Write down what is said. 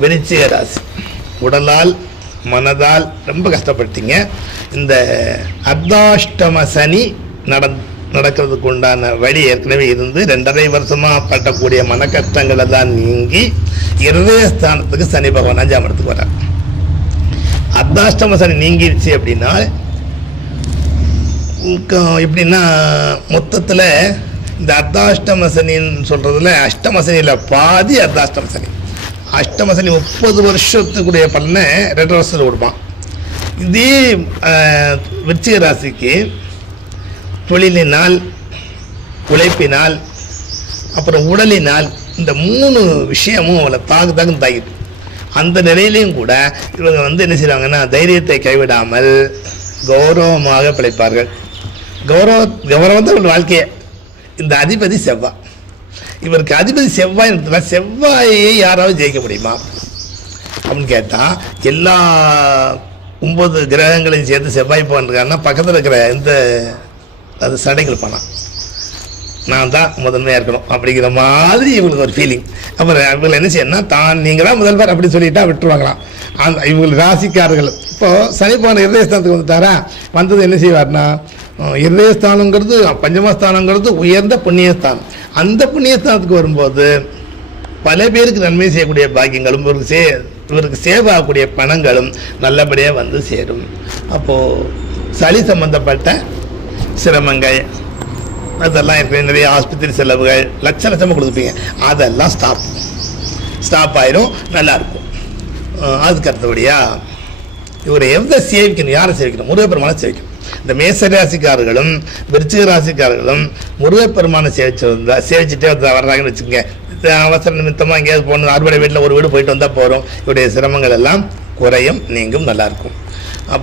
விருச்சிக ராசி உடலால் மனதால் ரொம்ப கஷ்டப்பட்டீங்க இந்த அர்த்தாஷ்டம சனி நட நடக்கிறதுக்கு உண்டான வழி ஏற்கனவே இருந்து ரெண்டரை வருஷமாக பட்டக்கூடிய மன கஷ்டங்களை தான் நீங்கி இருதயஸ்தானத்துக்கு சனி பகவான் அஞ்சாம் வரார் அர்த்தாஷ்டம சனி நீங்கிருச்சு அப்படின்னா எப்படின்னா மொத்தத்தில் இந்த அர்த்தாஷ்டம சனின்னு சொல்கிறதுல அஷ்டம சனியில் பாதி அர்த்தாஷ்டம சனி. அஷ்டமசனி முப்பது வருஷத்துக்குடைய பலனை ரெண்டு வருஷத்தில் கொடுப்பான். இதே விருச்சிக ராசிக்கு தொழிலினால் உழைப்பினால் அப்புறம் உடலினால் இந்த மூணு விஷயமும் அவளை தாக்கு தாக்கு தாக்கிட்டு. அந்த நிலையிலையும் கூட இவங்க வந்து என்ன செய்வாங்கன்னா தைரியத்தை கைவிடாமல் கௌரவமாக பிழைப்பார்கள். கௌரவ கௌரவம் தான் வாழ்க்கையை. இந்த அதிபதி செவ்வாய் இவருக்கு அதிபதி செவ்வாய் இருந்ததுனா செவ்வாயை யாராவது ஜெயிக்க முடியுமா? அப்படின்னு கேட்டால் எல்லா ஒன்பது கிரகங்களையும் சேர்த்து செவ்வாய் போன்றிருக்காருன்னா பக்கத்தில் இருக்கிற இந்த அது சடைகள் பணம் நான் தான் முதன்மையாக இருக்கணும் அப்படிங்கிற மாதிரி இவங்களுக்கு ஒரு ஃபீலிங் அப்புறம் இவங்களை என்ன செய்யணும்னா தான் நீங்கள் தான் முதல்வர் அப்படின்னு சொல்லிட்டா விட்டுருவாங்களாம். அந்த இவங்க ராசிக்காரர்கள் இப்போது சனி போன இருதயஸ்தானத்துக்கு வந்துட்டாரா? வந்தது என்ன செய்வார்னா இருதயஸ்தானங்கிறது பஞ்சமஸ்தானங்கிறது உயர்ந்த புண்ணியஸ்தானம். அந்த புண்ணியஸ்தானத்துக்கு வரும்போது பல பேருக்கு நன்மை செய்யக்கூடிய பாக்கியங்களும் இவருக்கு சே இவருக்கு சேவ் ஆகக்கூடிய பணங்களும் நல்லபடியாக வந்து சேரும். அப்போது சளி சம்பந்தப்பட்ட சிரமங்கள் அதெல்லாம் இருக்கிற நிறைய ஆஸ்பத்திரி செலவுகள் லட்ச லட்சமாக கொடுத்துப்பீங்க அதெல்லாம் ஸ்டாப் ஸ்டாப் ஆயிரும் நல்லாயிருக்கும் அதுக்கு அடுத்தபடியாக இவரை எந்த சேவிக்கணும்? யாரை சேவிக்கணும்? முருகப்பெருமானை சேவிக்கணும். இந்த மேச ராசிக்காரர்களும் விருச்சிக ராசிக்காரர்களும் முருகப்பெருமானை சேவிச்சு வந்தா சேவிச்சுட்டே வர்றாங்கன்னு வச்சுக்கோங்க. அவசர நிமித்தமாக எங்கேயாவது போகணும். அறுவடை வீட்டில் ஒரு வீடு போயிட்டு வந்தால் போகிறோம் இவருடைய சிரமங்கள் எல்லாம் குறையும் நீங்கும் நல்லாயிருக்கும் அப்புறம்